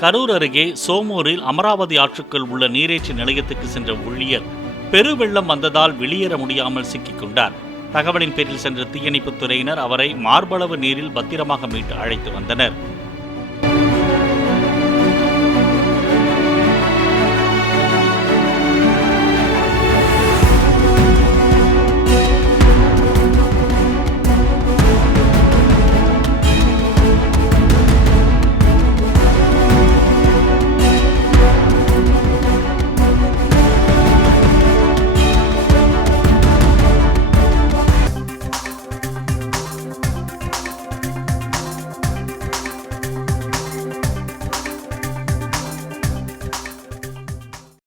கரூர் அருகே சோமூரில் அமராவதி ஆற்றுக்குள் உள்ள நீரேற்று நிலையத்துக்கு சென்ற ஊழியர் பெருவெள்ளம் வந்ததால் வெளியேற முடியாமல் சிக்கிக் கொண்டார். தகவலின் பேரில் சென்ற தீயணைப்புத் துறையினர் அவரை மார்பளவு நீரில் பத்திரமாக மீட்டு அழைத்து வந்தனர்.